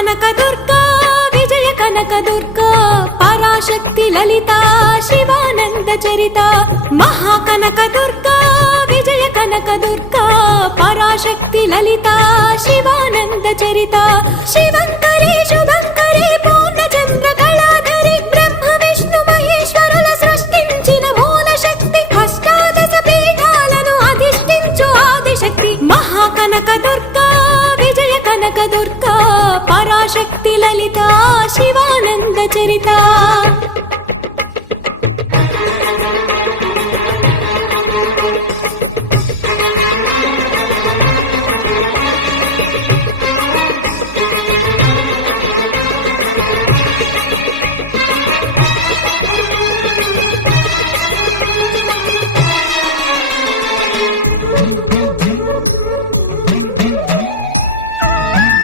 కనక దుర్గా విజయ కనక దుర్గా పరాశక్తి లలిత శివానంద చరిత మహాకనక దుర్గా విజయ కనక దుర్గా పరాశక్తి లలిత శివానంద చరిత శివంకరి శుభంకరి పూర్ణచంద్ర కళాధరి బ్రహ్మ విష్ణు మహేశ్వరుల సృష్టించిన మూల శక్తి అష్టాదశ పీఠాలను అధిష్ఠించు ఆదిశక్తి మహాకనక దుర్గా విజయ కనక దుర్గా పరాశక్తి లలిత శివానంద చరిత